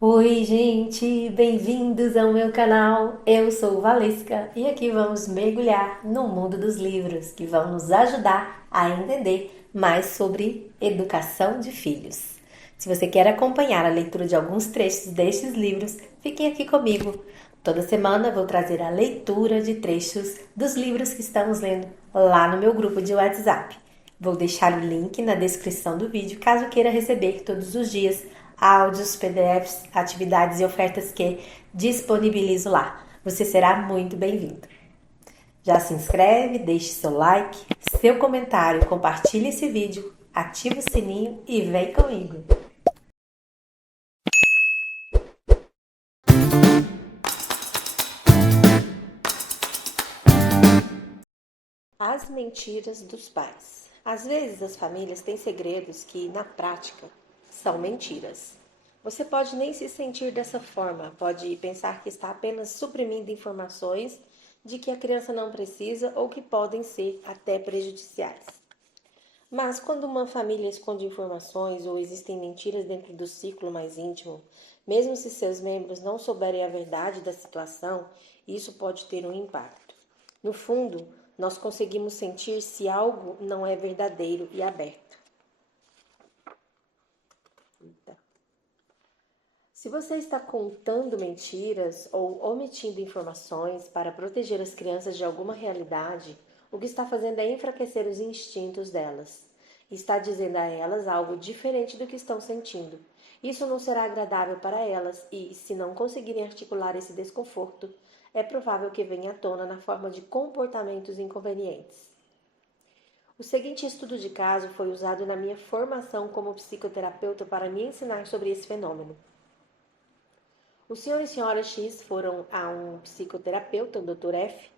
Oi, gente, bem-vindos ao meu canal. Eu sou Valesca e aqui vamos mergulhar no mundo dos livros que vão nos ajudar a entender mais sobre educação de filhos. Se você quer acompanhar a leitura de alguns trechos destes livros, fiquem aqui comigo. Toda semana vou trazer a leitura de trechos dos livros que estamos lendo lá no meu grupo de WhatsApp. Vou deixar o link na descrição do vídeo caso queira receber todos os dias áudios, PDFs, atividades e ofertas que disponibilizo lá. Você será muito bem-vindo. Já se inscreve, deixe seu like, seu comentário, compartilhe esse vídeo, ative o sininho e vem comigo. As mentiras dos pais. Às vezes as famílias têm segredos que, na prática, são mentiras. Você pode nem se sentir dessa forma, pode pensar que está apenas suprimindo informações de que a criança não precisa ou que podem ser até prejudiciais. Mas quando uma família esconde informações ou existem mentiras dentro do ciclo mais íntimo, mesmo se seus membros não souberem a verdade da situação, isso pode ter um impacto. No fundo, nós conseguimos sentir se algo não é verdadeiro e aberto. Se você está contando mentiras ou omitindo informações para proteger as crianças de alguma realidade, o que está fazendo é enfraquecer os instintos delas. Está dizendo a elas algo diferente do que estão sentindo. Isso não será agradável para elas e, se não conseguirem articular esse desconforto, é provável que venha à tona na forma de comportamentos inconvenientes. O seguinte estudo de caso foi usado na minha formação como psicoterapeuta para me ensinar sobre esse fenômeno. O senhor e senhora X foram a um psicoterapeuta, o Dr. F,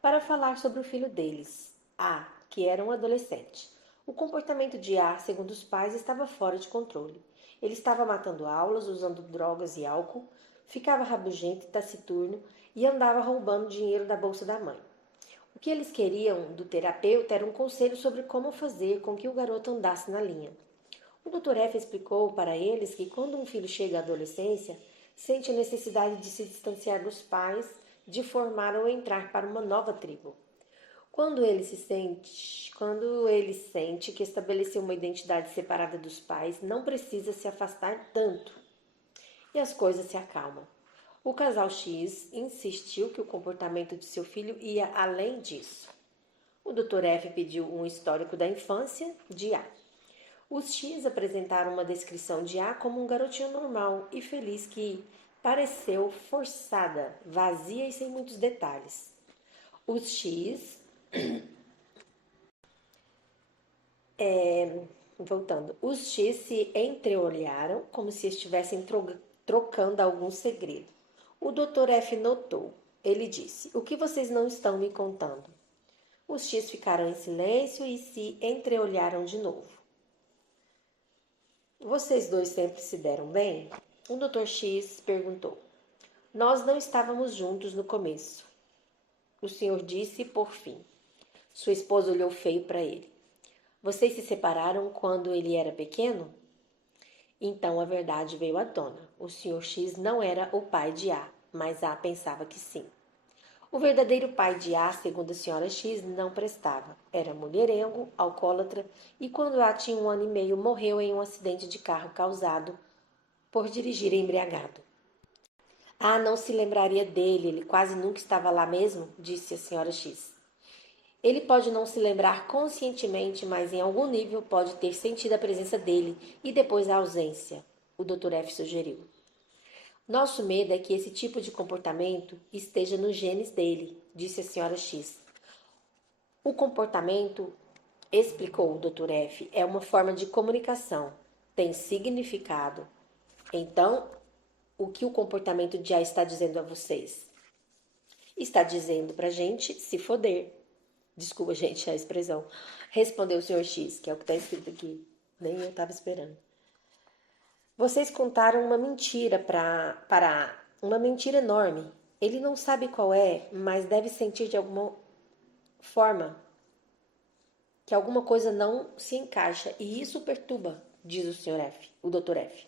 para falar sobre o filho deles, A, que era um adolescente. O comportamento de A, segundo os pais, estava fora de controle. Ele estava matando aulas, usando drogas e álcool, ficava rabugento e taciturno e andava roubando dinheiro da bolsa da mãe. O que eles queriam do terapeuta era um conselho sobre como fazer com que o garoto andasse na linha. O Dr. F explicou para eles que quando um filho chega à adolescência, sente a necessidade de se distanciar dos pais, de formar ou entrar para uma nova tribo. Quando ele sente que estabeleceu uma identidade separada dos pais, não precisa se afastar tanto e as coisas se acalmam. O casal X insistiu que o comportamento de seu filho ia além disso. O Dr. F pediu um histórico da infância de A. Os X apresentaram uma descrição de A como um garotinho normal e feliz que pareceu forçada, vazia e sem muitos detalhes. Os X, os X se entreolharam como se estivessem trocando algum segredo. O Dr. F notou. Ele disse: "O que vocês não estão me contando?" Os X ficaram em silêncio e se entreolharam de novo. "Vocês dois sempre se deram bem?" O Dr. X perguntou. "Nós não estávamos juntos no começo", o senhor disse por fim. Sua esposa olhou feio para ele. "Vocês se separaram quando ele era pequeno?" Então a verdade veio à tona. O senhor X não era o pai de A, mas A pensava que sim. O verdadeiro pai de A, segundo a senhora X, não prestava. Era mulherengo, alcoólatra e quando A tinha 1 ano e meio morreu em um acidente de carro causado por dirigir embriagado. "Ah, não se lembraria dele, ele quase nunca estava lá mesmo", disse a senhora X. "Ele pode não se lembrar conscientemente, mas em algum nível pode ter sentido a presença dele e depois a ausência", o Dr. F sugeriu. "Nosso medo é que esse tipo de comportamento esteja nos genes dele", disse a senhora X. "O comportamento", explicou o Dr. F, "é uma forma de comunicação, tem significado. Então, o que o comportamento de A está dizendo a vocês? Está dizendo pra gente se foder. Desculpa, gente, a expressão. Respondeu o senhor X, que é o que está escrito aqui. Nem eu estava esperando. Vocês contaram uma mentira para uma mentira enorme. Ele não sabe qual é, mas deve sentir de alguma forma que alguma coisa não se encaixa. E isso perturba, diz o senhor F, o Dr. F.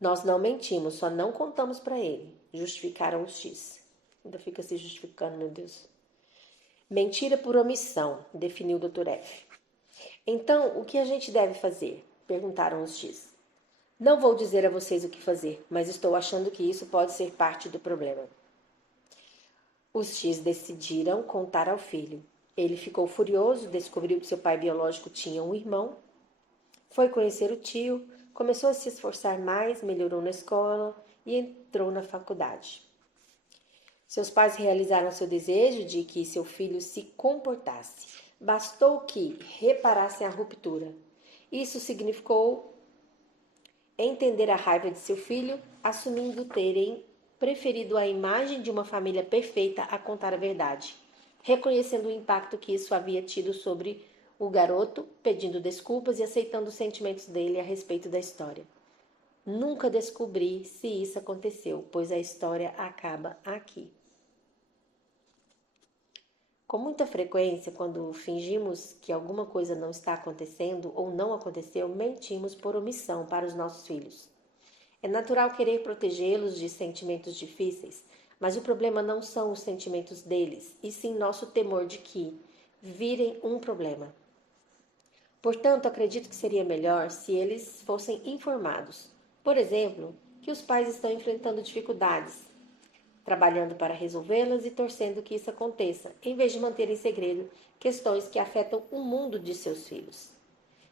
Nós não mentimos, só não contamos para ele, justificaram os X. Ainda fica se justificando, meu Deus. Mentira por omissão, definiu o Dr. F. Então, o que a gente deve fazer? Perguntaram os X. Não vou dizer a vocês o que fazer, mas estou achando que isso pode ser parte do problema. Os X decidiram contar ao filho. Ele ficou furioso, descobriu que seu pai biológico tinha um irmão, foi conhecer o tio, começou a se esforçar mais, melhorou na escola e entrou na faculdade. Seus pais realizaram seu desejo de que seu filho se comportasse. Bastou que reparassem a ruptura. Isso significou entender a raiva de seu filho, assumindo terem preferido a imagem de uma família perfeita a contar a verdade, reconhecendo o impacto que isso havia tido sobre o garoto, pedindo desculpas e aceitando os sentimentos dele a respeito da história. Nunca descobri se isso aconteceu, pois a história acaba aqui. Com muita frequência, quando fingimos que alguma coisa não está acontecendo ou não aconteceu, mentimos por omissão para os nossos filhos. É natural querer protegê-los de sentimentos difíceis, mas o problema não são os sentimentos deles, e sim nosso temor de que virem um problema. Portanto, acredito que seria melhor se eles fossem informados. Por exemplo, que os pais estão enfrentando dificuldades, trabalhando para resolvê-las e torcendo que isso aconteça, em vez de manter em segredo questões que afetam o mundo de seus filhos.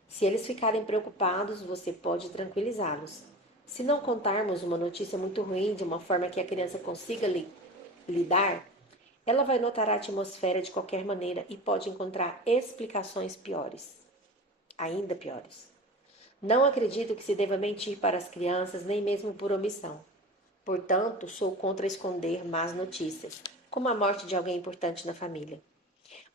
Se eles ficarem preocupados, você pode tranquilizá-los. Se não contarmos uma notícia muito ruim de uma forma que a criança consiga lidar, ela vai notar a atmosfera de qualquer maneira e pode encontrar explicações piores, ainda piores. Não acredito que se deva mentir para as crianças, nem mesmo por omissão. Portanto, sou contra esconder más notícias, como a morte de alguém importante na família.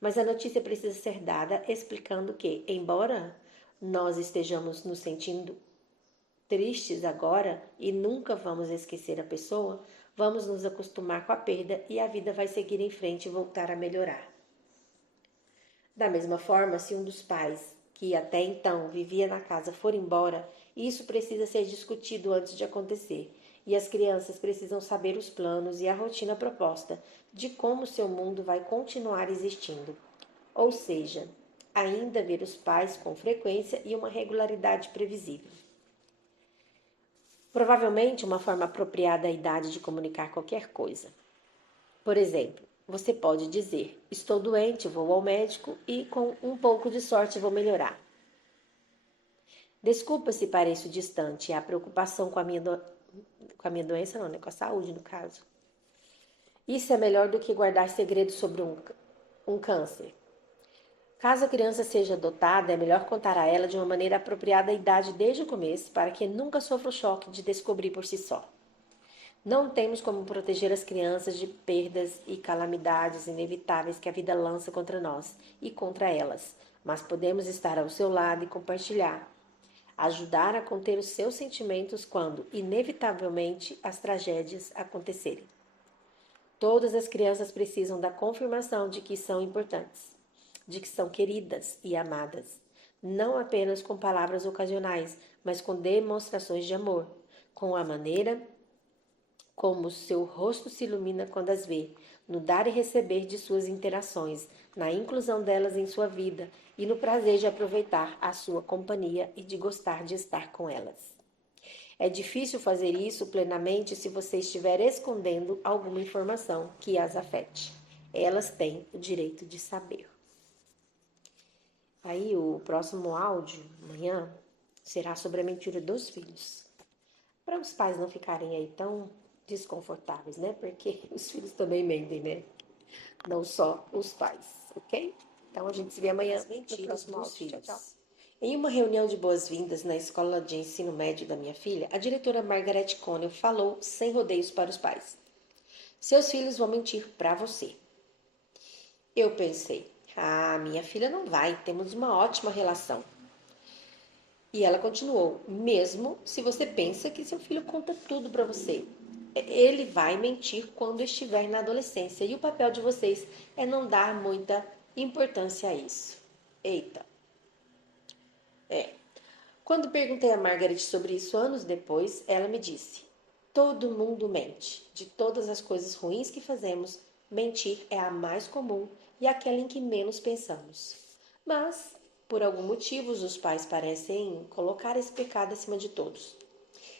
Mas a notícia precisa ser dada explicando que, embora nós estejamos nos sentindo tristes agora e nunca vamos esquecer a pessoa, vamos nos acostumar com a perda e a vida vai seguir em frente e voltar a melhorar. Da mesma forma, se um dos pais, que até então vivia na casa, for embora, isso precisa ser discutido antes de acontecer. E as crianças precisam saber os planos e a rotina proposta de como seu mundo vai continuar existindo. Ou seja, ainda ver os pais com frequência e uma regularidade previsível. Provavelmente uma forma apropriada à idade de comunicar qualquer coisa. Por exemplo, você pode dizer: estou doente, vou ao médico e com um pouco de sorte vou melhorar. Desculpa se pareço distante, a preocupação com a minha doença não, né? Com a saúde no caso. Isso é melhor do que guardar segredos sobre um câncer. Caso a criança seja adotada, é melhor contar a ela de uma maneira apropriada à idade desde o começo, para que nunca sofra o choque de descobrir por si só. Não temos como proteger as crianças de perdas e calamidades inevitáveis que a vida lança contra nós e contra elas, mas podemos estar ao seu lado e compartilhar, ajudar a conter os seus sentimentos quando, inevitavelmente, as tragédias acontecerem. Todas as crianças precisam da confirmação de que são importantes, de que são queridas e amadas, não apenas com palavras ocasionais, mas com demonstrações de amor, com a maneira como seu rosto se ilumina quando as vê, no dar e receber de suas interações, na inclusão delas em sua vida e no prazer de aproveitar a sua companhia e de gostar de estar com elas. É difícil fazer isso plenamente se você estiver escondendo alguma informação que as afete. Elas têm o direito de saber. Aí o próximo áudio, amanhã, será sobre a mentira dos filhos. Para os pais não ficarem aí tão desconfortáveis, né? Porque os filhos também mentem, né? Não só os pais, ok? Então a gente se vê amanhã no próximo áudio. Tchau, tchau. Em uma reunião de boas-vindas na escola de ensino médio da minha filha, a diretora Margaret Connell falou sem rodeios para os pais. Seus filhos vão mentir para você. Eu pensei, minha filha não vai, temos uma ótima relação. E ela continuou, mesmo se você pensa que seu filho conta tudo para você. Ele vai mentir quando estiver na adolescência e o papel de vocês é não dar muita importância a isso. Eita. Quando perguntei a Margaret sobre isso anos depois, ela me disse: todo mundo mente. De todas as coisas ruins que fazemos, mentir é a mais comum e aquela em que menos pensamos. Mas, por algum motivo, os pais parecem colocar esse pecado acima de todos.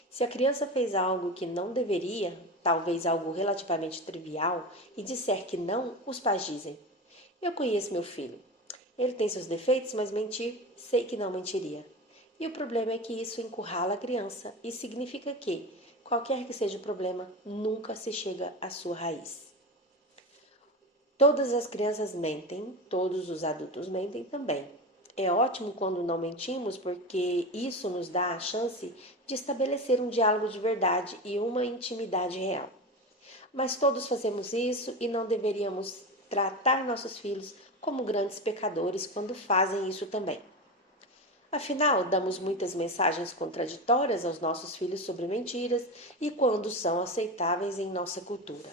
Se a criança fez algo que não deveria, talvez algo relativamente trivial, e disser que não, os pais dizem: eu conheço meu filho. Ele tem seus defeitos, mas mentir, sei que não mentiria. E o problema é que isso encurrala a criança e significa que, qualquer que seja o problema, nunca se chega à sua raiz. Todas as crianças mentem, todos os adultos mentem também. É ótimo quando não mentimos, porque isso nos dá a chance de estabelecer um diálogo de verdade e uma intimidade real. Mas todos fazemos isso e não deveríamos tratar nossos filhos como grandes pecadores quando fazem isso também. Afinal, damos muitas mensagens contraditórias aos nossos filhos sobre mentiras e quando são aceitáveis em nossa cultura.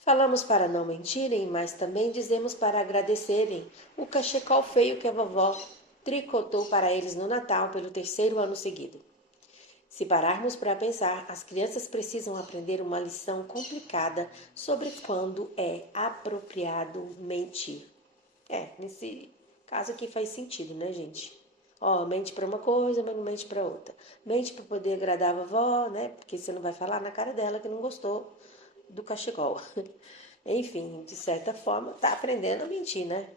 Falamos para não mentirem, mas também dizemos para agradecerem o cachecol feio que a vovó tricotou para eles no Natal pelo terceiro ano seguido. Se pararmos para pensar, as crianças precisam aprender uma lição complicada sobre quando é apropriado mentir. Nesse caso aqui faz sentido, né, gente? Mente para uma coisa, mas não mente para outra. Mente para poder agradar a vovó, né? Porque você não vai falar na cara dela que não gostou do cachecol. Enfim, de certa forma, tá aprendendo a mentir, né?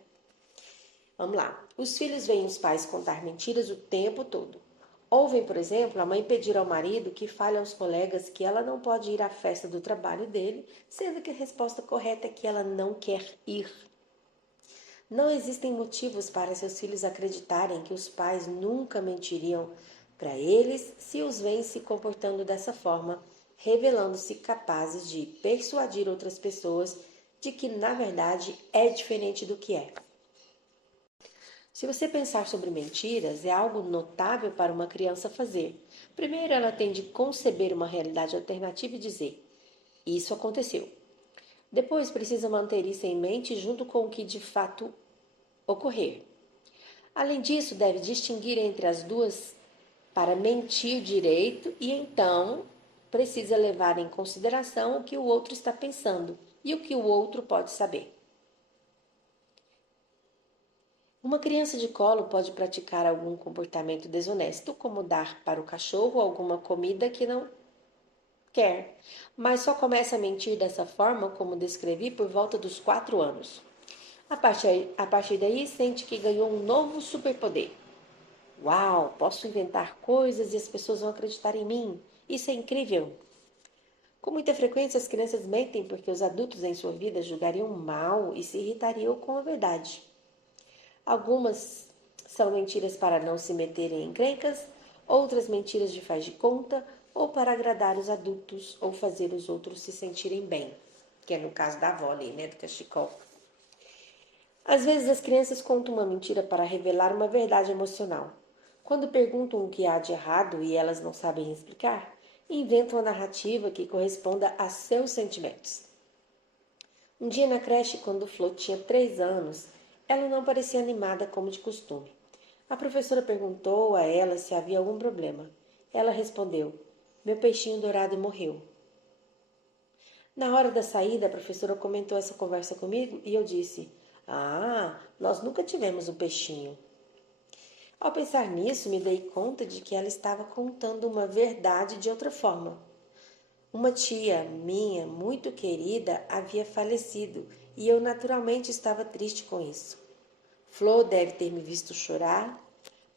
Vamos lá. Os filhos veem os pais contar mentiras o tempo todo. Ouvem, por exemplo, a mãe pedir ao marido que fale aos colegas que ela não pode ir à festa do trabalho dele, sendo que a resposta correta é que ela não quer ir. Não existem motivos para seus filhos acreditarem que os pais nunca mentiriam para eles se os veem se comportando dessa forma, revelando-se capazes de persuadir outras pessoas de que, na verdade, é diferente do que é. Se você pensar sobre mentiras, é algo notável para uma criança fazer. Primeiro, ela tem de conceber uma realidade alternativa e dizer: isso aconteceu. Depois, precisa manter isso em mente junto com o que de fato ocorrer. Além disso, deve distinguir entre as duas para mentir direito e então precisa levar em consideração o que o outro está pensando e o que o outro pode saber. Uma criança de colo pode praticar algum comportamento desonesto, como dar para o cachorro alguma comida que não quer, mas só começa a mentir dessa forma, como descrevi, por volta dos 4 anos. A partir daí, sente que ganhou um novo superpoder. Uau, posso inventar coisas e as pessoas vão acreditar em mim. Isso é incrível. Com muita frequência, as crianças mentem porque os adultos em sua vida julgariam mal e se irritariam com a verdade. Algumas são mentiras para não se meterem em encrencas, outras mentiras de faz de conta ou para agradar os adultos ou fazer os outros se sentirem bem, que é no caso da avó ali, né, do cachecol. Às vezes as crianças contam uma mentira para revelar uma verdade emocional. Quando perguntam o que há de errado e elas não sabem explicar, inventam a narrativa que corresponda a seus sentimentos. Um dia na creche, quando Flo tinha 3 anos, ela não parecia animada como de costume. A professora perguntou a ela se havia algum problema. Ela respondeu: meu peixinho dourado morreu. Na hora da saída, a professora comentou essa conversa comigo e eu disse: ah, nós nunca tivemos um peixinho. Ao pensar nisso, me dei conta de que ela estava contando uma verdade de outra forma. Uma tia minha, muito querida, havia falecido e eu naturalmente estava triste com isso. Flo deve ter me visto chorar.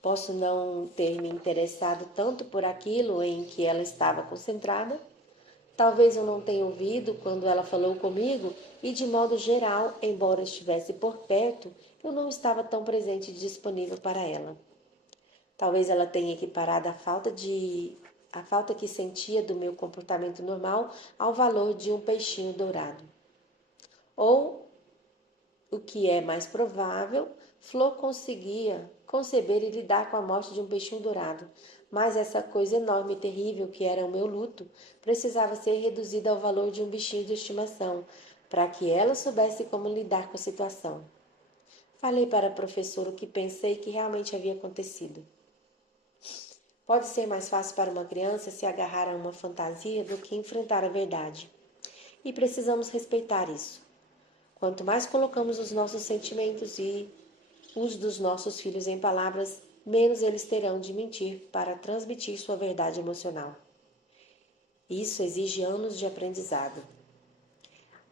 Posso não ter me interessado tanto por aquilo em que ela estava concentrada. Talvez eu não tenha ouvido quando ela falou comigo e, de modo geral, embora estivesse por perto, eu não estava tão presente e disponível para ela. Talvez ela tenha equiparado a falta que sentia do meu comportamento normal ao valor de um peixinho dourado. Ou, o que é mais provável, Flo conseguia conceber e lidar com a morte de um peixinho dourado, mas essa coisa enorme e terrível que era o meu luto precisava ser reduzida ao valor de um bichinho de estimação, para que ela soubesse como lidar com a situação. Falei para a professora o que pensei que realmente havia acontecido. Pode ser mais fácil para uma criança se agarrar a uma fantasia do que enfrentar a verdade. E precisamos respeitar isso. Quanto mais colocamos os nossos sentimentos e os dos nossos filhos em palavras, menos eles terão de mentir para transmitir sua verdade emocional. Isso exige anos de aprendizado.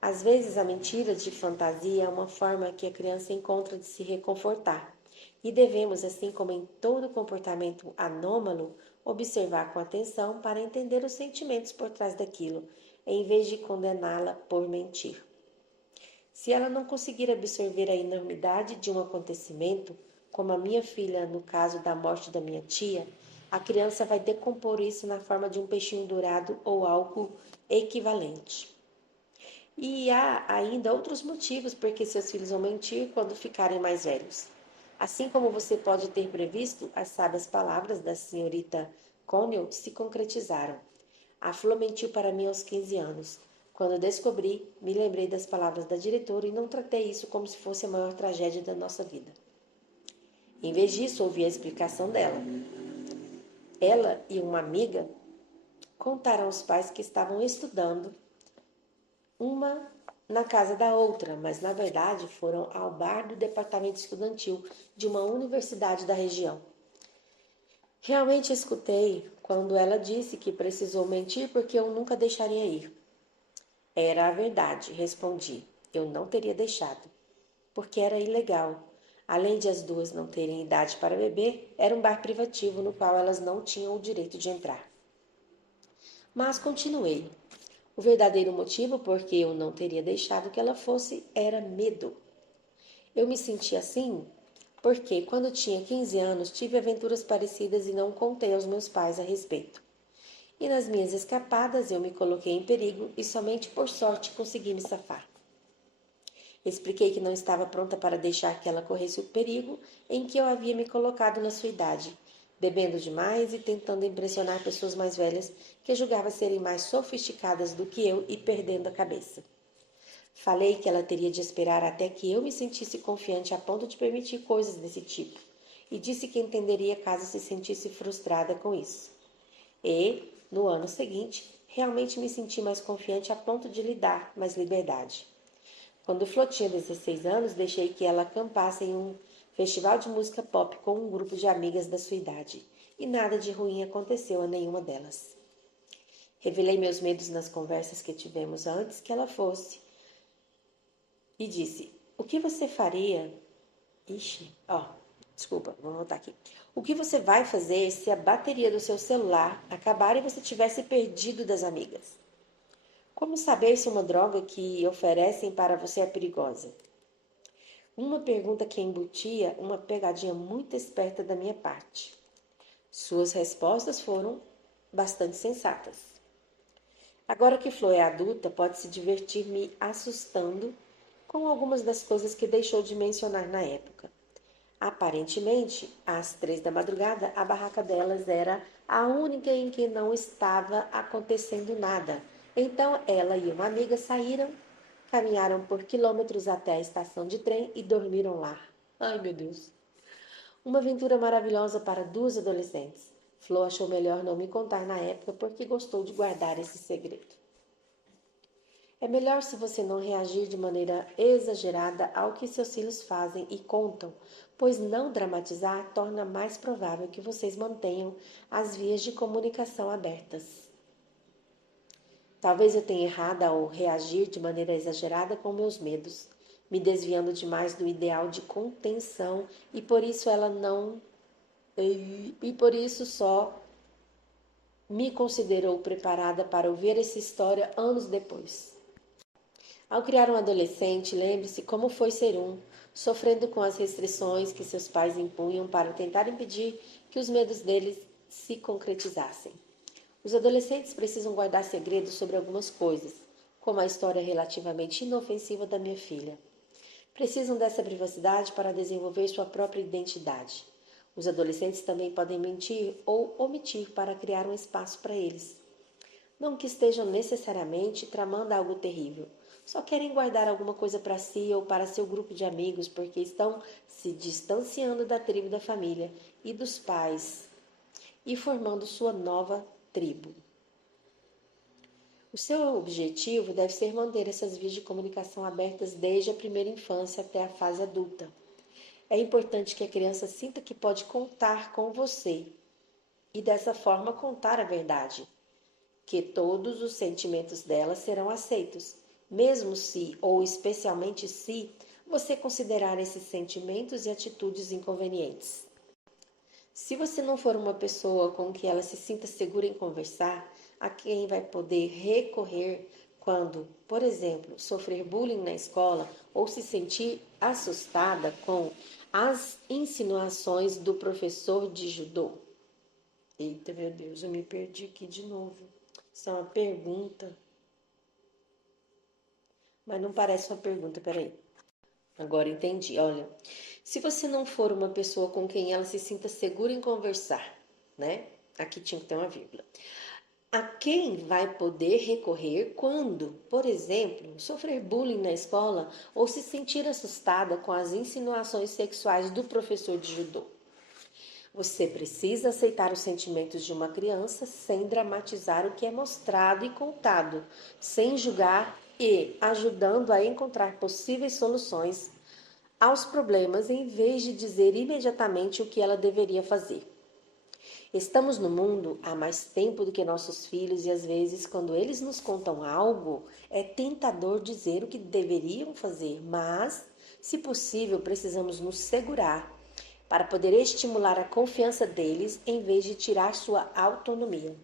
Às vezes, a mentira de fantasia é uma forma que a criança encontra de se reconfortar. E devemos, assim como em todo comportamento anômalo, observar com atenção para entender os sentimentos por trás daquilo, em vez de condená-la por mentir. Se ela não conseguir absorver a enormidade de um acontecimento, como a minha filha no caso da morte da minha tia, a criança vai decompor isso na forma de um peixinho dourado ou algo equivalente. E há ainda outros motivos por que seus filhos vão mentir quando ficarem mais velhos. Assim como você pode ter previsto, as sábias palavras da senhorita Connell se concretizaram. A Flor mentiu para mim aos 15 anos. Quando descobri, me lembrei das palavras da diretora e não tratei isso como se fosse a maior tragédia da nossa vida. Em vez disso, ouvi a explicação dela. Ela e uma amiga contaram aos pais que estavam estudando uma na casa da outra, mas na verdade foram ao bar do departamento estudantil de uma universidade da região. Realmente escutei quando ela disse que precisou mentir porque eu nunca deixaria ir. Era a verdade, respondi. Eu não teria deixado, porque era ilegal. Além de as duas não terem idade para beber, era um bar privativo no qual elas não tinham o direito de entrar. Mas continuei. O verdadeiro motivo por que eu não teria deixado que ela fosse era medo. Eu me senti assim porque, quando tinha 15 anos, tive aventuras parecidas e não contei aos meus pais a respeito. E nas minhas escapadas eu me coloquei em perigo e somente por sorte consegui me safar. Expliquei que não estava pronta para deixar que ela corresse o perigo em que eu havia me colocado na sua idade, bebendo demais e tentando impressionar pessoas mais velhas que julgava serem mais sofisticadas do que eu e perdendo a cabeça. Falei que ela teria de esperar até que eu me sentisse confiante a ponto de permitir coisas desse tipo, e disse que entenderia caso se sentisse frustrada com isso. E, no ano seguinte, realmente me senti mais confiante a ponto de lhe dar mais liberdade. Quando Flor tinha 16 anos, deixei que ela acampasse em um festival de música pop com um grupo de amigas da sua idade, e nada de ruim aconteceu a nenhuma delas. Revelei meus medos nas conversas que tivemos antes que ela fosse, e disse: O que você faria? Desculpa, vou voltar aqui. O que você vai fazer se a bateria do seu celular acabar e você tivesse perdido das amigas? Como saber se uma droga que oferecem para você é perigosa? Uma pergunta que embutia uma pegadinha muito esperta da minha parte. Suas respostas foram bastante sensatas. Agora que Flor é adulta, pode se divertir me assustando com algumas das coisas que deixou de mencionar na época. Aparentemente, às 3 da madrugada, a barraca delas era a única em que não estava acontecendo nada. Então, ela e uma amiga saíram, caminharam por quilômetros até a estação de trem e dormiram lá. Ai, meu Deus! Uma aventura maravilhosa para duas adolescentes. Flor achou melhor não me contar na época porque gostou de guardar esse segredo. É melhor se você não reagir de maneira exagerada ao que seus filhos fazem e contam, pois não dramatizar torna mais provável que vocês mantenham as vias de comunicação abertas. Talvez eu tenha errado ao reagir de maneira exagerada com meus medos, me desviando demais do ideal de contenção e por isso ela não e por isso só me considerou preparada para ouvir essa história anos depois. Ao criar um adolescente, lembre-se como foi ser um, sofrendo com as restrições que seus pais impunham para tentar impedir que os medos deles se concretizassem. Os adolescentes precisam guardar segredos sobre algumas coisas, como a história relativamente inofensiva da minha filha. Precisam dessa privacidade para desenvolver sua própria identidade. Os adolescentes também podem mentir ou omitir para criar um espaço para eles. Não que estejam necessariamente tramando algo terrível, só querem guardar alguma coisa para si ou para seu grupo de amigos porque estão se distanciando da tribo da família e dos pais e formando sua nova tribo. O seu objetivo deve ser manter essas vias de comunicação abertas desde a primeira infância até a fase adulta. É importante que a criança sinta que pode contar com você e dessa forma contar a verdade, que todos os sentimentos dela serão aceitos, mesmo se, ou especialmente se, você considerar esses sentimentos e atitudes inconvenientes. Se você não for uma pessoa com que ela se sinta segura em conversar, a quem vai poder recorrer quando, por exemplo, sofrer bullying na escola ou se sentir assustada com as insinuações do professor de judô. Eita, meu Deus, eu me perdi aqui de novo. Isso é uma pergunta. Mas não parece uma pergunta, peraí. Agora entendi, olha. Se você não for uma pessoa com quem ela se sinta segura em conversar, né? Aqui tinha que ter uma vírgula. A quem vai poder recorrer quando, por exemplo, sofrer bullying na escola ou se sentir assustada com as insinuações sexuais do professor de judô? Você precisa aceitar os sentimentos de uma criança sem dramatizar o que é mostrado e contado, sem julgar e ajudando a encontrar possíveis soluções aos problemas em vez de dizer imediatamente o que ela deveria fazer. Estamos no mundo há mais tempo do que nossos filhos e às vezes, quando eles nos contam algo, é tentador dizer o que deveriam fazer, mas, se possível, precisamos nos segurar para poder estimular a confiança deles em vez de tirar sua autonomia.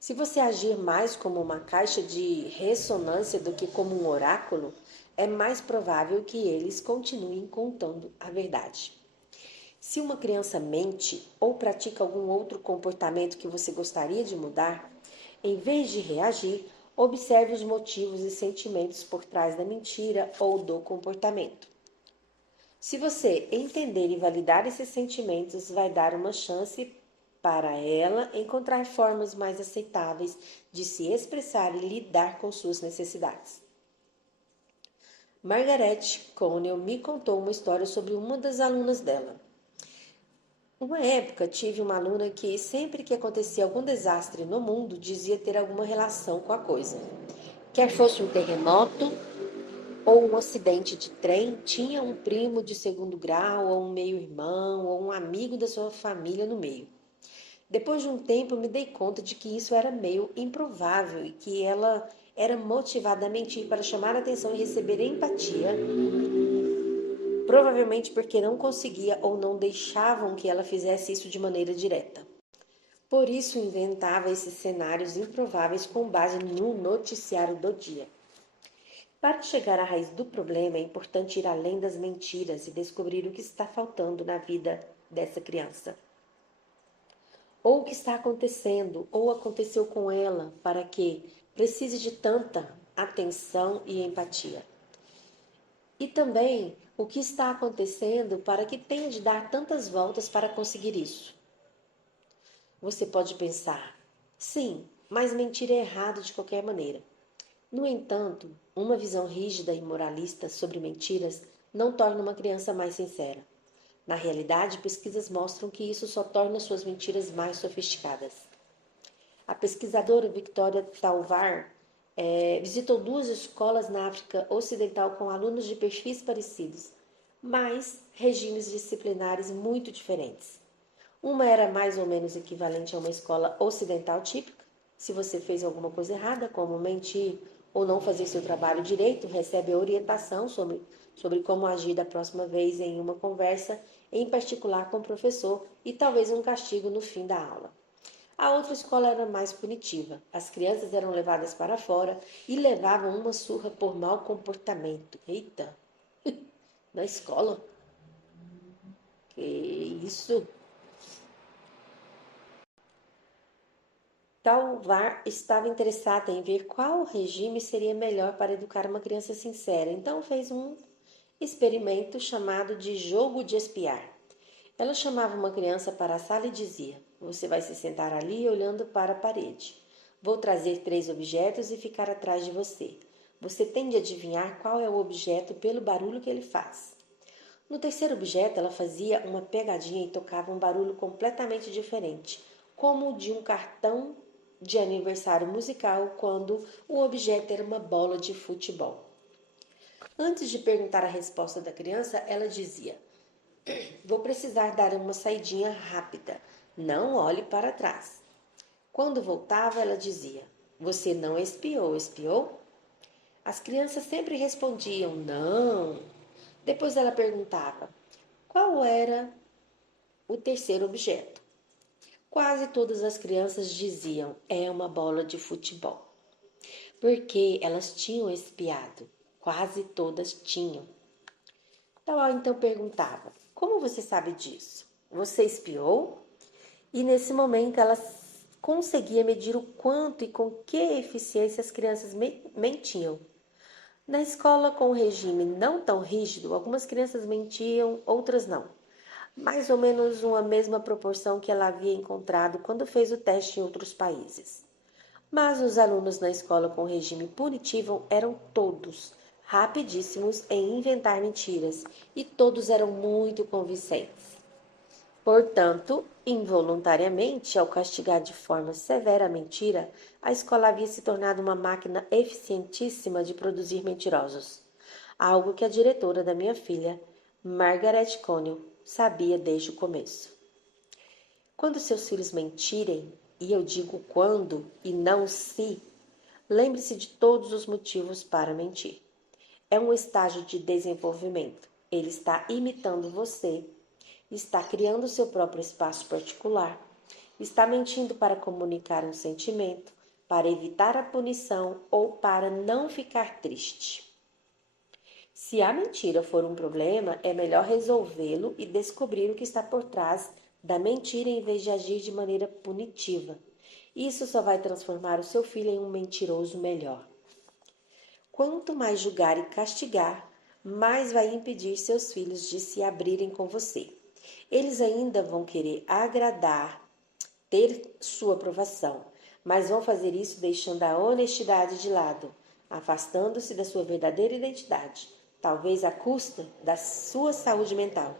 Se você agir mais como uma caixa de ressonância do que como um oráculo, é mais provável que eles continuem contando a verdade. Se uma criança mente ou pratica algum outro comportamento que você gostaria de mudar, em vez de reagir, observe os motivos e sentimentos por trás da mentira ou do comportamento. Se você entender e validar esses sentimentos, vai dar uma chance para ela encontrar formas mais aceitáveis de se expressar e lidar com suas necessidades. Margaret Connell me contou uma história sobre uma das alunas dela. Uma época, tive uma aluna que, sempre que acontecia algum desastre no mundo, dizia ter alguma relação com a coisa. Quer fosse um terremoto ou um acidente de trem, tinha um primo de segundo grau, ou um meio-irmão, ou um amigo da sua família no meio. Depois de um tempo, me dei conta de que isso era meio improvável e que ela era motivada a mentir para chamar a atenção e receber empatia, provavelmente porque não conseguia ou não deixavam que ela fizesse isso de maneira direta. Por isso, inventava esses cenários improváveis com base no noticiário do dia. Para chegar à raiz do problema, é importante ir além das mentiras e descobrir o que está faltando na vida dessa criança. Ou o que está acontecendo, ou aconteceu com ela, para que precise de tanta atenção e empatia. E também o que está acontecendo para que tenha de dar tantas voltas para conseguir isso. Você pode pensar, sim, mas mentir é errado de qualquer maneira. No entanto, uma visão rígida e moralista sobre mentiras não torna uma criança mais sincera. Na realidade, pesquisas mostram que isso só torna suas mentiras mais sofisticadas. A pesquisadora Victoria Talvar visitou 2 escolas na África Ocidental com alunos de perfis parecidos, mas regimes disciplinares muito diferentes. Uma era mais ou menos equivalente a uma escola ocidental típica. Se você fez alguma coisa errada, como mentir ou não fazer seu trabalho direito, recebe orientação sobre como agir da próxima vez em uma conversa, em particular com o professor, e talvez um castigo no fim da aula. A outra escola era mais punitiva. As crianças eram levadas para fora e levavam uma surra por mau comportamento. Eita! Na escola? Que isso? Talvar estava interessada em ver qual regime seria melhor para educar uma criança sincera, então fez um experimento chamado de jogo de espiar. Ela chamava uma criança para a sala e dizia: Você vai se sentar ali olhando para a parede. Vou trazer 3 objetos e ficar atrás de você. Você tem de adivinhar qual é o objeto pelo barulho que ele faz. No terceiro objeto, ela fazia uma pegadinha e tocava um barulho completamente diferente, como o de um cartão de aniversário musical quando o objeto era uma bola de futebol. Antes de perguntar a resposta da criança, ela dizia: Vou precisar dar uma saidinha rápida. Não olhe para trás. Quando voltava, ela dizia: Você não espiou, espiou? As crianças sempre respondiam: Não. Depois ela perguntava: Qual era o terceiro objeto? Quase todas as crianças diziam: É uma bola de futebol. Porque elas tinham espiado. Quase todas tinham. Então perguntava: Como você sabe disso? Você espiou? E nesse momento ela conseguia medir o quanto e com que eficiência as crianças mentiam. Na escola, com o regime não tão rígido, algumas crianças mentiam, outras não. Mais ou menos uma mesma proporção que ela havia encontrado quando fez o teste em outros países. Mas os alunos na escola com regime punitivo eram todos rapidíssimos em inventar mentiras e todos eram muito convincentes. Portanto, involuntariamente, ao castigar de forma severa a mentira, a escola havia se tornado uma máquina eficientíssima de produzir mentirosos. Algo que a diretora da minha filha, Margaret Connell, sabia desde o começo. Quando seus filhos mentirem, e eu digo quando e não se, lembre-se de todos os motivos para mentir. É um estágio de desenvolvimento. Ele está imitando você, está criando seu próprio espaço particular, está mentindo para comunicar um sentimento, para evitar a punição ou para não ficar triste. Se a mentira for um problema, é melhor resolvê-lo e descobrir o que está por trás da mentira em vez de agir de maneira punitiva. Isso só vai transformar o seu filho em um mentiroso melhor. Quanto mais julgar e castigar, mais vai impedir seus filhos de se abrirem com você. Eles ainda vão querer agradar, ter sua aprovação, mas vão fazer isso deixando a honestidade de lado, afastando-se da sua verdadeira identidade, talvez à custa da sua saúde mental.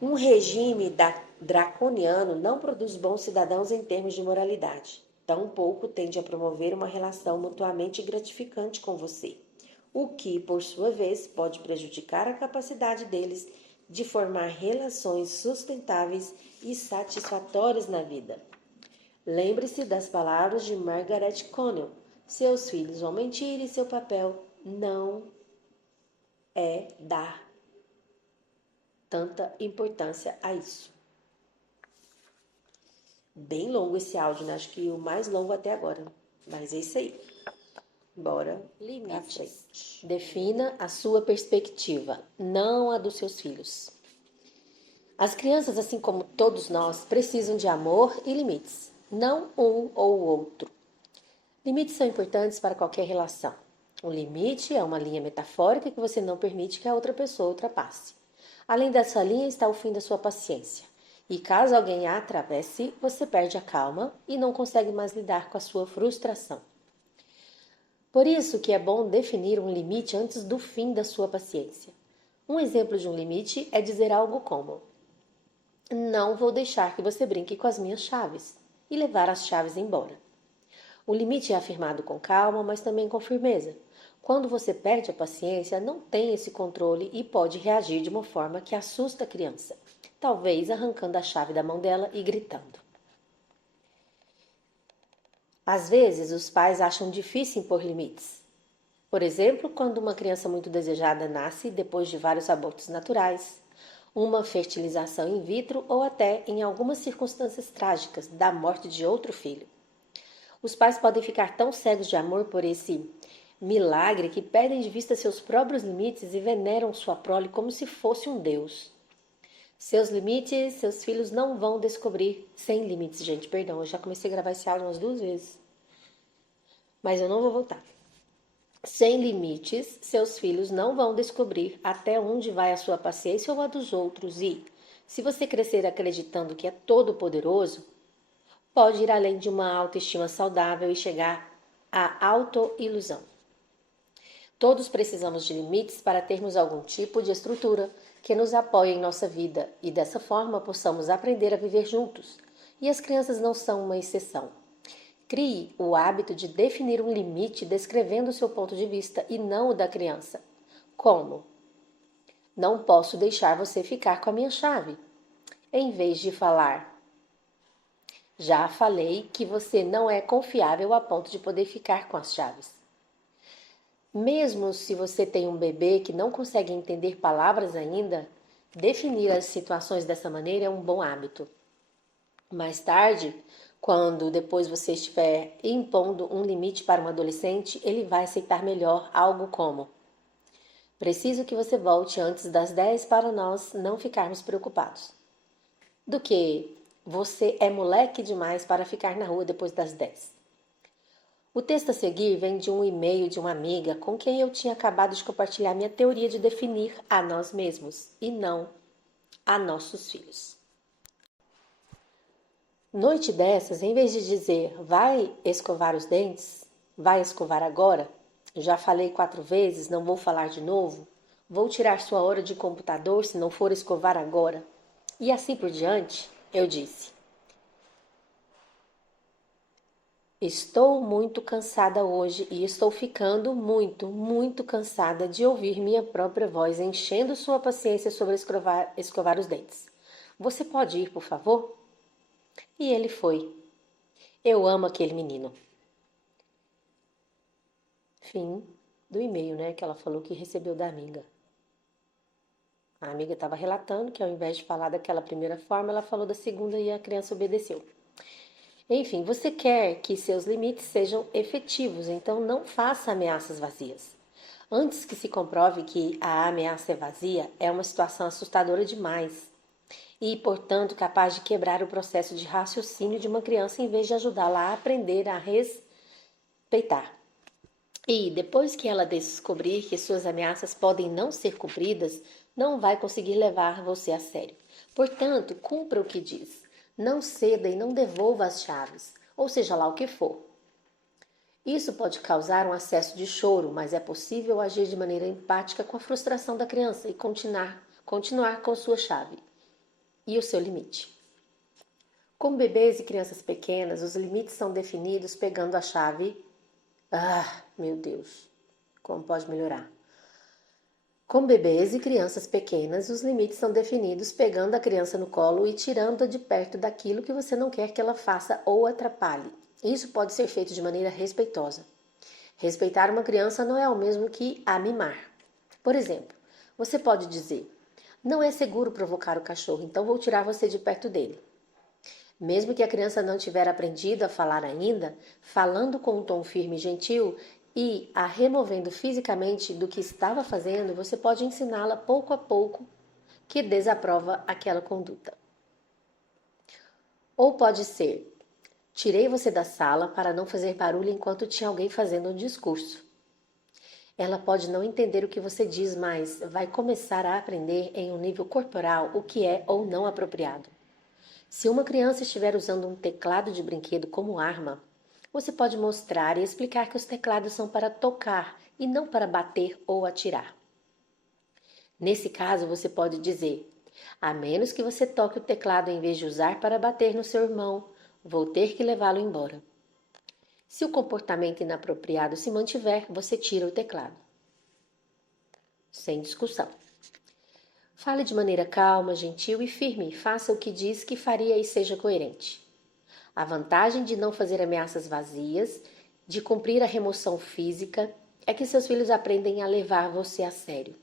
Um regime draconiano não produz bons cidadãos em termos de moralidade. Tampouco tende a promover uma relação mutuamente gratificante com você, o que, por sua vez, pode prejudicar a capacidade deles de formar relações sustentáveis e satisfatórias na vida. Lembre-se das palavras de Margaret Connell: seus filhos vão mentir e seu papel não é dar tanta importância a isso. Bem longo esse áudio, né? Acho que o mais longo até agora. Mas é isso aí. Bora pra frente. Defina a sua perspectiva, não a dos seus filhos. As crianças, assim como todos nós, precisam de amor e limites, não um ou outro. Limites são importantes para qualquer relação. O limite é uma linha metafórica que você não permite que a outra pessoa ultrapasse. Além dessa linha está o fim da sua paciência. E caso alguém a atravesse, você perde a calma e não consegue mais lidar com a sua frustração. Por isso que é bom definir um limite antes do fim da sua paciência. Um exemplo de um limite é dizer algo como: Não vou deixar que você brinque com as minhas chaves, e levar as chaves embora. O limite é afirmado com calma, mas também com firmeza. Quando você perde a paciência, não tem esse controle e pode reagir de uma forma que assusta a criança, talvez arrancando a chave da mão dela e gritando. Às vezes, os pais acham difícil impor limites. Por exemplo, quando uma criança muito desejada nasce depois de vários abortos naturais, uma fertilização in vitro ou até, em algumas circunstâncias trágicas, da morte de outro filho. Os pais podem ficar tão cegos de amor por esse milagre que perdem de vista seus próprios limites e veneram sua prole como se fosse um deus. Seus limites, seus filhos não vão descobrir. Sem limites, gente, perdão, eu já comecei a gravar esse áudio umas 2 vezes. Mas eu não vou voltar. Sem limites, seus filhos não vão descobrir até onde vai a sua paciência ou a dos outros. E, se você crescer acreditando que é todo poderoso, pode ir além de uma autoestima saudável e chegar à autoilusão. Todos precisamos de limites para termos algum tipo de estrutura que nos apoie em nossa vida e dessa forma possamos aprender a viver juntos. E as crianças não são uma exceção. Crie o hábito de definir um limite descrevendo o seu ponto de vista e não o da criança. Como? Não posso deixar você ficar com a minha chave. Em vez de falar, já falei que você não é confiável a ponto de poder ficar com as chaves. Mesmo se você tem um bebê que não consegue entender palavras ainda, definir as situações dessa maneira é um bom hábito. Mais tarde, quando depois você estiver impondo um limite para um adolescente, ele vai aceitar melhor algo como: preciso que você volte antes das 10 para nós não ficarmos preocupados. Do que você é moleque demais para ficar na rua depois das 10. O texto a seguir vem de um e-mail de uma amiga com quem eu tinha acabado de compartilhar minha teoria de definir a nós mesmos e não a nossos filhos. Noite dessas, em vez de dizer vai escovar os dentes, vai escovar agora, já falei 4 vezes, não vou falar de novo, vou tirar sua hora de computador se não for escovar agora, e assim por diante, eu disse: estou muito cansada hoje e estou ficando muito cansada de ouvir minha própria voz enchendo sua paciência sobre escovar os dentes. Você pode ir, por favor? E ele foi. Eu amo aquele menino. Fim do e-mail, né? Que ela falou que recebeu da amiga. A amiga estava relatando que ao invés de falar daquela primeira forma, ela falou da segunda e a criança obedeceu. Enfim, você quer que seus limites sejam efetivos, então não faça ameaças vazias. Antes que se comprove que a ameaça é vazia, é uma situação assustadora demais e, portanto, capaz de quebrar o processo de raciocínio de uma criança em vez de ajudá-la a aprender a respeitar. E, depois que ela descobrir que suas ameaças podem não ser cumpridas, não vai conseguir levar você a sério. Portanto, cumpra o que diz. Não ceda e não devolva as chaves, ou seja lá o que for. Isso pode causar um acesso de choro, mas é possível agir de maneira empática com a frustração da criança e continuar com sua chave e o seu limite. Com bebês e crianças pequenas, os limites são definidos pegando a chave. Ah, meu Deus, como pode melhorar? Com bebês e crianças pequenas, os limites são definidos pegando a criança no colo e tirando-a de perto daquilo que você não quer que ela faça ou atrapalhe. Isso pode ser feito de maneira respeitosa. Respeitar uma criança não é o mesmo que a mimar. Por exemplo, você pode dizer: não é seguro provocar o cachorro, então vou tirar você de perto dele. Mesmo que a criança não tiver aprendido a falar ainda, falando com um tom firme e gentil e a removendo fisicamente do que estava fazendo, você pode ensiná-la pouco a pouco que desaprova aquela conduta. Ou pode ser: tirei você da sala para não fazer barulho enquanto tinha alguém fazendo um discurso. Ela pode não entender o que você diz, mas vai começar a aprender em um nível corporal o que é ou não apropriado. Se uma criança estiver usando um teclado de brinquedo como arma, você pode mostrar e explicar que os teclados são para tocar e não para bater ou atirar. Nesse caso, você pode dizer: a menos que você toque o teclado em vez de usar para bater no seu irmão, vou ter que levá-lo embora. Se o comportamento inapropriado se mantiver, você tira o teclado. Sem discussão. Fale de maneira calma, gentil e firme. Faça o que diz que faria e seja coerente. A vantagem de não fazer ameaças vazias, de cumprir a remoção física, é que seus filhos aprendem a levar você a sério.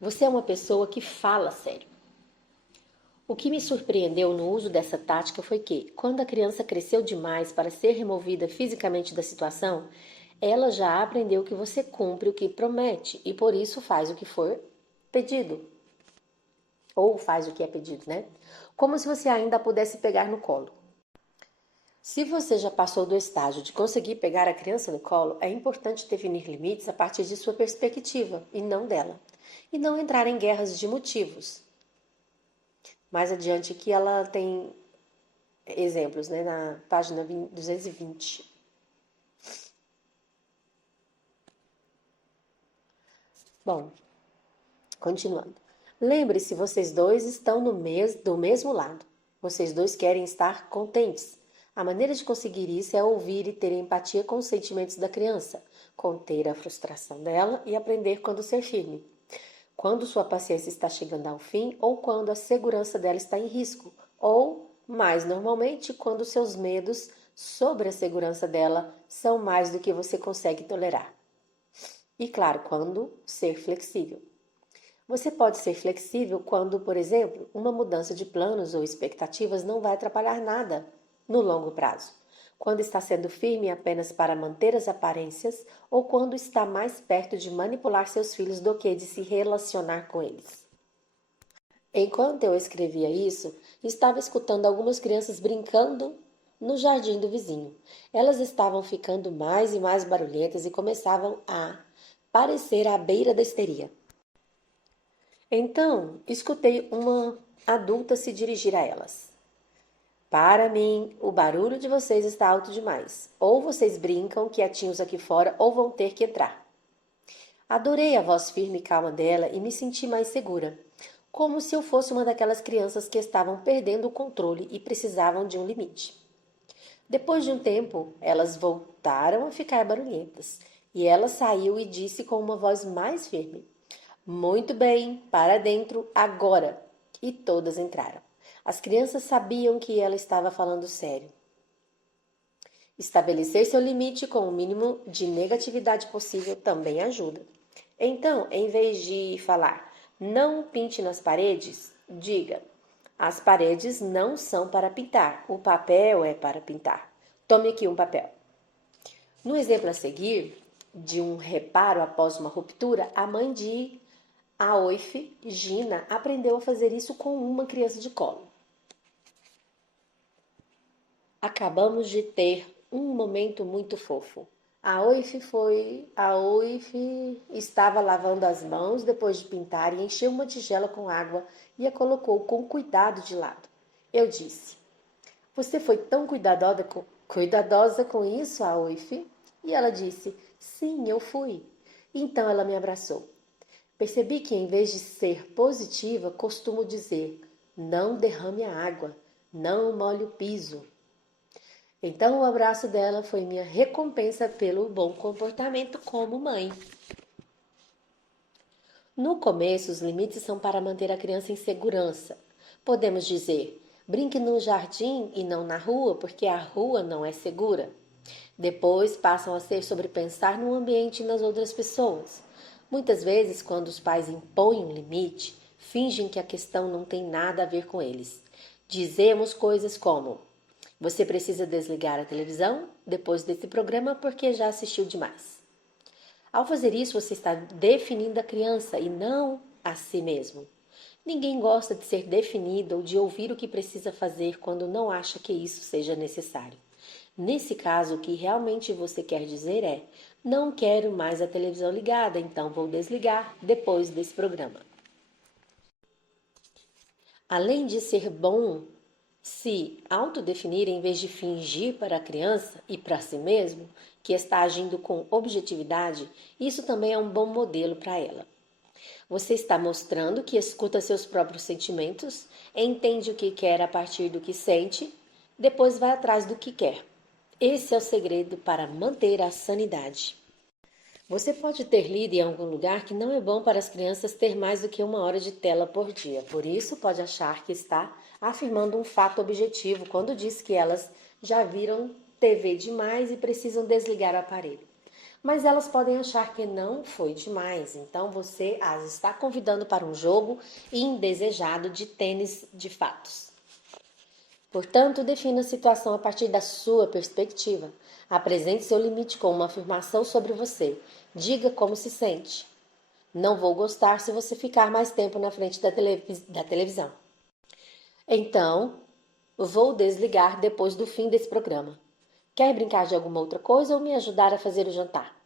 Você é uma pessoa que fala sério. O que me surpreendeu no uso dessa tática foi que, quando a criança cresceu demais para ser removida fisicamente da situação, ela já aprendeu que você cumpre o que promete e por isso faz o que for pedido. Ou faz o que é pedido, né? Como se você ainda a pudesse pegar no colo. Se você já passou do estágio de conseguir pegar a criança no colo, é importante definir limites a partir de sua perspectiva e não dela. E não entrar em guerras de motivos. Mais adiante aqui ela tem exemplos, né, na página 220. Bom, continuando. Lembre-se, vocês dois estão do mesmo lado. Vocês dois querem estar contentes. A maneira de conseguir isso é ouvir e ter empatia com os sentimentos da criança, conter a frustração dela e aprender quando ser firme. Quando sua paciência está chegando ao fim ou quando a segurança dela está em risco, ou, mais normalmente, quando seus medos sobre a segurança dela são mais do que você consegue tolerar. E claro, quando ser flexível. Você pode ser flexível quando, por exemplo, uma mudança de planos ou expectativas não vai atrapalhar nada no longo prazo. Quando está sendo firme apenas para manter as aparências ou quando está mais perto de manipular seus filhos do que de se relacionar com eles. Enquanto eu escrevia isso, estava escutando algumas crianças brincando no jardim do vizinho. Elas estavam ficando mais e mais barulhentas e começavam a parecer à beira da histeria. Então, escutei uma adulta se dirigir a elas. Para mim, o barulho de vocês está alto demais. Ou vocês brincam quietinhos aqui fora, ou vão ter que entrar. Adorei a voz firme e calma dela e me senti mais segura, como se eu fosse uma daquelas crianças que estavam perdendo o controle e precisavam de um limite. Depois de um tempo, elas voltaram a ficar barulhentas, e ela saiu e disse com uma voz mais firme: Muito bem, para dentro agora! E todas entraram. As crianças sabiam que ela estava falando sério. Estabelecer seu limite com o mínimo de negatividade possível também ajuda. Então, em vez de falar não pinte nas paredes, diga as paredes não são para pintar, o papel é para pintar. Tome aqui um papel. No exemplo a seguir, de um reparo após uma ruptura, a mãe de Aoife, Gina, aprendeu a fazer isso com uma criança de colo. Acabamos de ter um momento muito fofo. A Oife estava lavando as mãos depois de pintar e encheu uma tigela com água e a colocou com cuidado de lado. Eu disse: Você foi tão cuidadosa com isso, Aoife? E ela disse: Sim, eu fui. Então ela me abraçou. Percebi que, em vez de ser positiva, costumo dizer: não derrame a água, não molhe o piso. Então, o abraço dela foi minha recompensa pelo bom comportamento como mãe. No começo, os limites são para manter a criança em segurança. Podemos dizer: brinque no jardim e não na rua, porque a rua não é segura. Depois passam a ser sobre pensar no ambiente e nas outras pessoas. Muitas vezes, quando os pais impõem um limite, fingem que a questão não tem nada a ver com eles. Dizemos coisas como: Você precisa desligar a televisão depois desse programa porque já assistiu demais. Ao fazer isso, você está definindo a criança e não a si mesmo. Ninguém gosta de ser definido ou de ouvir o que precisa fazer quando não acha que isso seja necessário. Nesse caso, o que realmente você quer dizer é: não quero mais a televisão ligada, então vou desligar depois desse programa. Além de ser bom se autodefinir em vez de fingir para a criança e para si mesmo que está agindo com objetividade, isso também é um bom modelo para ela. Você está mostrando que escuta seus próprios sentimentos, entende o que quer a partir do que sente, depois vai atrás do que quer. Esse é o segredo para manter a sanidade. Você pode ter lido em algum lugar que não é bom para as crianças ter mais do que 1 hora de tela por dia. Por isso, pode achar que está afirmando um fato objetivo quando diz que elas já viram TV demais e precisam desligar o aparelho. Mas elas podem achar que não foi demais, então você as está convidando para um jogo indesejado de tênis de fatos. Portanto, defina a situação a partir da sua perspectiva. Apresente seu limite com uma afirmação sobre você. Diga como se sente. Não vou gostar se você ficar mais tempo na frente da televisão. Então, vou desligar depois do fim desse programa. Quer brincar de alguma outra coisa ou me ajudar a fazer o jantar?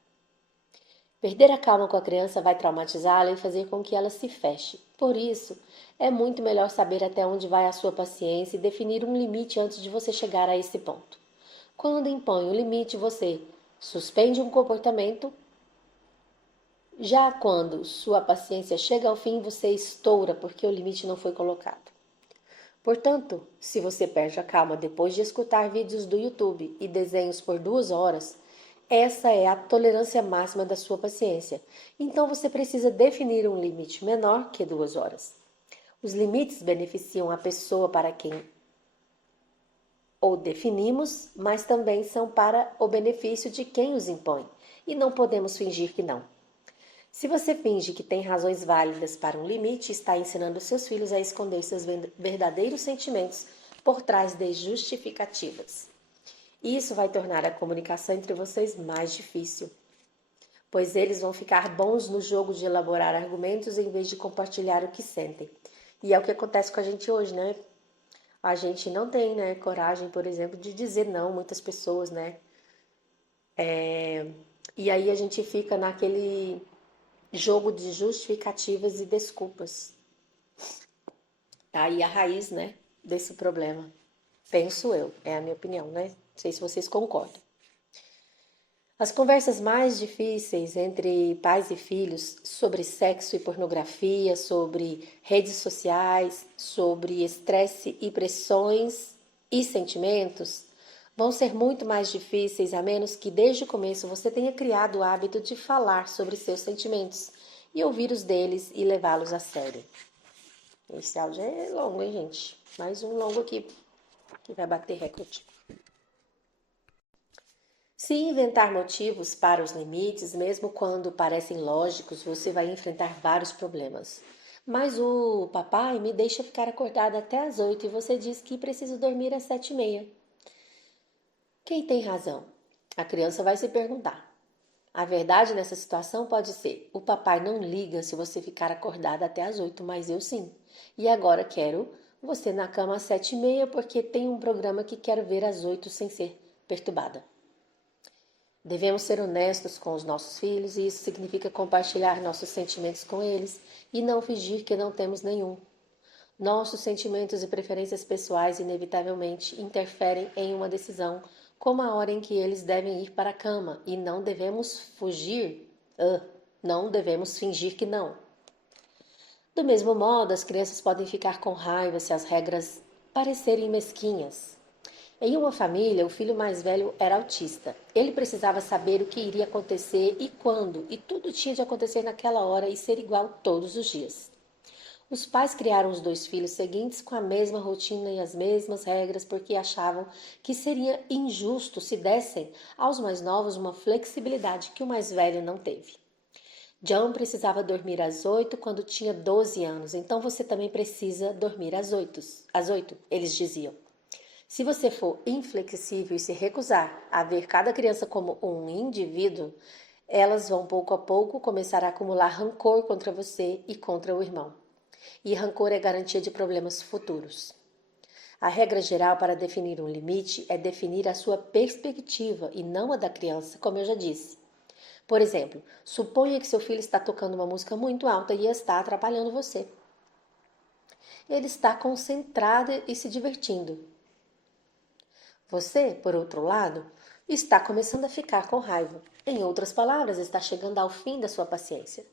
Perder a calma com a criança vai traumatizá-la e fazer com que ela se feche. Por isso, é muito melhor saber até onde vai a sua paciência e definir um limite antes de você chegar a esse ponto. Quando impõe o limite, você suspende um comportamento Já quando sua paciência chega ao fim, você estoura porque o limite não foi colocado. Portanto, se você perde a calma depois de escutar vídeos do YouTube e desenhos por 2 horas, essa é a tolerância máxima da sua paciência. Então você precisa definir um limite menor que 2 horas. Os limites beneficiam a pessoa para quem o definimos, mas também são para o benefício de quem os impõe, e não podemos fingir que não. Se você finge que tem razões válidas para um limite, está ensinando seus filhos a esconder seus verdadeiros sentimentos por trás de justificativas. Isso vai tornar a comunicação entre vocês mais difícil, pois eles vão ficar bons no jogo de elaborar argumentos em vez de compartilhar o que sentem. E é o que acontece com a gente hoje, né? A gente não tem, né, coragem, por exemplo, de dizer não, muitas pessoas, né? E aí a gente fica naquele jogo de justificativas e desculpas. Tá aí a raiz, né, desse problema. Penso eu, é a minha opinião, né? Não sei se vocês concordam. As conversas mais difíceis entre pais e filhos sobre sexo e pornografia, sobre redes sociais, sobre estresse e pressões e sentimentos vão ser muito mais difíceis a menos que desde o começo você tenha criado o hábito de falar sobre seus sentimentos e ouvir os deles e levá-los a sério. Esse áudio é longo, hein, gente? Mais um longo aqui que vai bater recorde. Se inventar motivos para os limites, mesmo quando parecem lógicos, você vai enfrentar vários problemas. Mas o papai me deixa ficar acordada até às 8 e você diz que preciso dormir às 7h30. Quem tem razão? A criança vai se perguntar. A verdade nessa situação pode ser: o papai não liga se você ficar acordada até às 8, mas eu sim. E agora quero você na cama às 7h30 porque tem um programa que quero ver às 8 sem ser perturbada. Devemos ser honestos com os nossos filhos e isso significa compartilhar nossos sentimentos com eles e não fingir que não temos nenhum. Nossos sentimentos e preferências pessoais inevitavelmente interferem em uma decisão, como a hora em que eles devem ir para a cama, e não devemos não devemos fingir que não. Do mesmo modo, as crianças podem ficar com raiva se as regras parecerem mesquinhas. Em uma família, o filho mais velho era autista. Ele precisava saber o que iria acontecer e quando, e tudo tinha de acontecer naquela hora e ser igual todos os dias. Os pais criaram os 2 filhos seguintes com a mesma rotina e as mesmas regras porque achavam que seria injusto se dessem aos mais novos uma flexibilidade que o mais velho não teve. John precisava dormir às 8 quando tinha 12 anos, então você também precisa dormir às 8, eles diziam. Se você for inflexível e se recusar a ver cada criança como um indivíduo, elas vão pouco a pouco começar a acumular rancor contra você e contra o irmão. E rancor é garantia de problemas futuros. A regra geral para definir um limite é definir a sua perspectiva e não a da criança, como eu já disse. Por exemplo, suponha que seu filho está tocando uma música muito alta e está atrapalhando você. Ele está concentrado e se divertindo. Você, por outro lado, está começando a ficar com raiva. Em outras palavras, está chegando ao fim da sua paciência.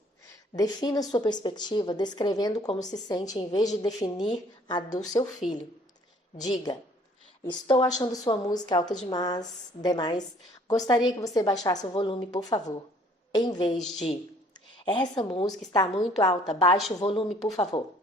Defina sua perspectiva descrevendo como se sente em vez de definir a do seu filho. Diga: estou achando sua música alta demais. Gostaria que você baixasse o volume, por favor. Em vez de: essa música está muito alta, baixe o volume, por favor.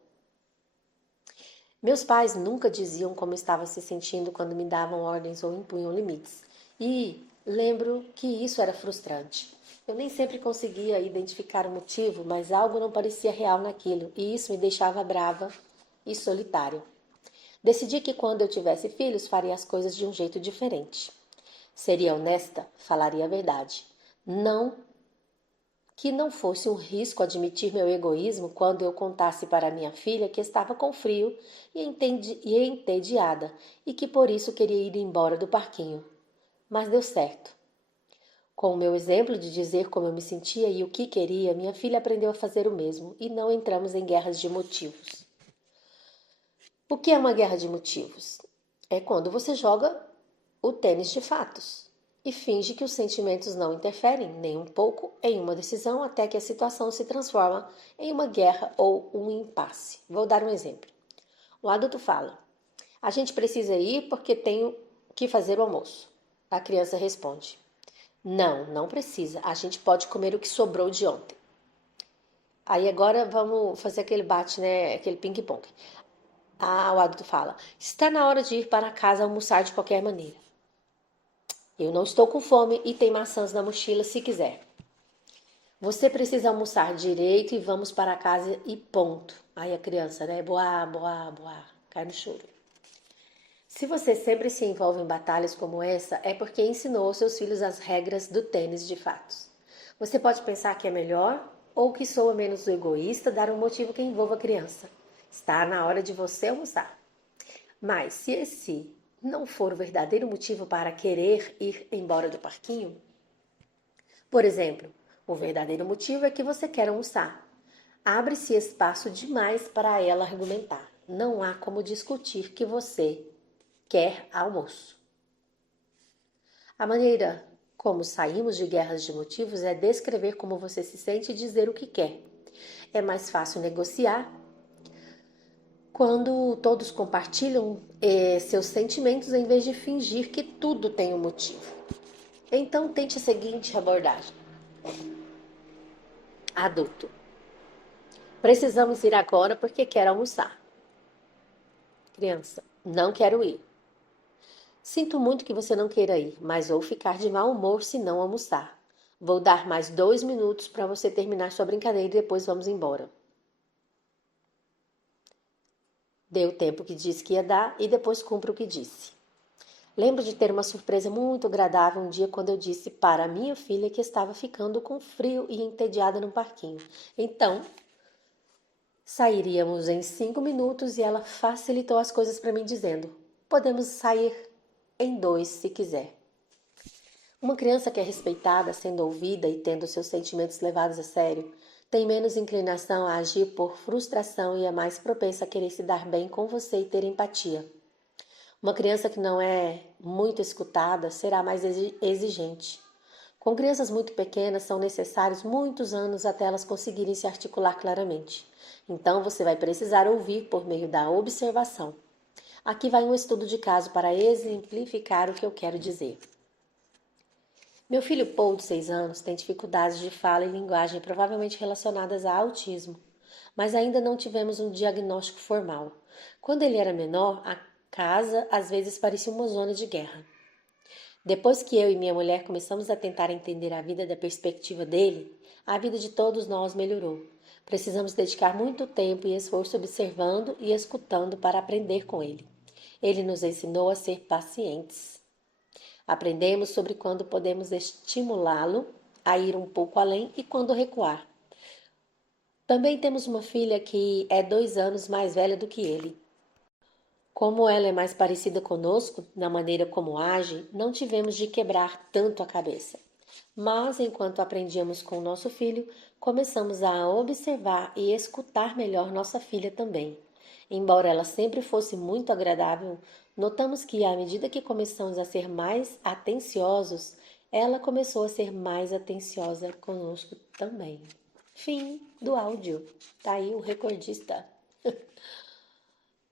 Meus pais nunca diziam como estava se sentindo quando me davam ordens ou impunham limites. E lembro que isso era frustrante. Eu nem sempre conseguia identificar o motivo, mas algo não parecia real naquilo, e isso me deixava brava e solitária. Decidi que quando eu tivesse filhos, faria as coisas de um jeito diferente. Seria honesta, falaria a verdade. Não que não fosse um risco admitir meu egoísmo quando eu contasse para minha filha que estava com frio e entediada e que por isso queria ir embora do parquinho. Mas deu certo. Com o meu exemplo de dizer como eu me sentia e o que queria, minha filha aprendeu a fazer o mesmo e não entramos em guerras de motivos. O que é uma guerra de motivos? É quando você joga o tênis de fatos. e finge que os sentimentos não interferem nem um pouco em uma decisão até que a situação se transforma em uma guerra ou um impasse. Vou dar um exemplo. O adulto fala: a gente precisa ir porque tenho que fazer o almoço. A criança responde: não, não precisa. A gente pode comer o que sobrou de ontem. Aí agora vamos fazer aquele bate, né? Aquele ping-pong. O adulto fala: está na hora de ir para casa almoçar de qualquer maneira. Eu não estou com fome e tem maçãs na mochila se quiser. Você precisa almoçar direito e vamos para casa e ponto. Aí a criança, né? Boá, boá, boá, cai no choro. Se você sempre se envolve em batalhas como essa, é porque ensinou aos seus filhos as regras do tênis de fatos. Você pode pensar que é melhor ou que soa menos egoísta dar um motivo que envolva a criança. Está na hora de você almoçar. Mas se esse não for o verdadeiro motivo para querer ir embora do parquinho, por exemplo, o verdadeiro motivo é que você quer almoçar. Abre-se espaço demais para ela argumentar. Não há como discutir que você quer almoço. A maneira como saímos de guerras de motivos é descrever como você se sente e dizer o que quer. É mais fácil negociar quando todos compartilham seus sentimentos em vez de fingir que tudo tem um motivo. Então tente a seguinte abordagem. Adulto: precisamos ir agora porque quero almoçar. Criança: não quero ir. Sinto muito que você não queira ir, mas vou ficar de mau humor se não almoçar. Vou dar mais 2 minutos para você terminar sua brincadeira e depois vamos embora. Dê o tempo que disse que ia dar e depois cumpra o que disse. Lembro de ter uma surpresa muito agradável um dia quando eu disse para a minha filha que estava ficando com frio e entediada no parquinho. Então, sairíamos em 5 minutos e ela facilitou as coisas para mim dizendo: podemos sair em 2 se quiser. Uma criança que é respeitada, sendo ouvida e tendo seus sentimentos levados a sério, tem menos inclinação a agir por frustração e é mais propensa a querer se dar bem com você e ter empatia. Uma criança que não é muito escutada será mais exigente. Com crianças muito pequenas, são necessários muitos anos até elas conseguirem se articular claramente. Então, você vai precisar ouvir por meio da observação. Aqui vai um estudo de caso para exemplificar o que eu quero dizer. Meu filho Paul, de 6 anos, tem dificuldades de fala e linguagem provavelmente relacionadas a autismo, mas ainda não tivemos um diagnóstico formal. Quando ele era menor, a casa às vezes parecia uma zona de guerra. Depois que eu e minha mulher começamos a tentar entender a vida da perspectiva dele, a vida de todos nós melhorou. Precisamos dedicar muito tempo e esforço observando e escutando para aprender com ele. Ele nos ensinou a ser pacientes. Aprendemos sobre quando podemos estimulá-lo a ir um pouco além e quando recuar. Também temos uma filha que é 2 anos mais velha do que ele. Como ela é mais parecida conosco, na maneira como age, não tivemos de quebrar tanto a cabeça. Mas, enquanto aprendíamos com o nosso filho, começamos a observar e escutar melhor nossa filha também. Embora ela sempre fosse muito agradável, notamos que, à medida que começamos a ser mais atenciosos, ela começou a ser mais atenciosa conosco também. Fim do áudio. Tá aí o recordista.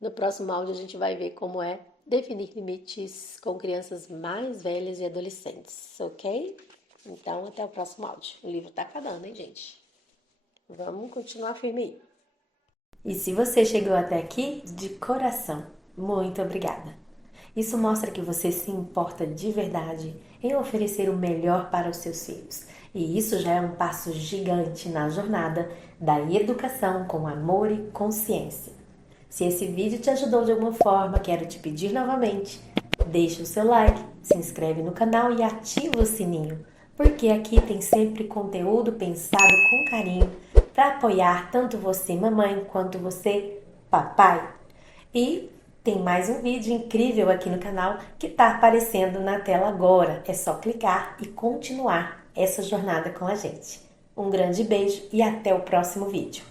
No próximo áudio a gente vai ver como é definir limites com crianças mais velhas e adolescentes, ok? Então, até o próximo áudio. O livro tá acabando, hein, gente? Vamos continuar firme aí. E se você chegou até aqui, de coração, muito obrigada. Isso mostra que você se importa de verdade em oferecer o melhor para os seus filhos. E isso já é um passo gigante na jornada da educação com amor e consciência. Se esse vídeo te ajudou de alguma forma, quero te pedir novamente, deixa o seu like, se inscreve no canal e ativa o sininho, porque aqui tem sempre conteúdo pensado com carinho para apoiar tanto você, mamãe, quanto você, papai. E tem mais um vídeo incrível aqui no canal que está aparecendo na tela agora. É só clicar e continuar essa jornada com a gente. Um grande beijo e até o próximo vídeo.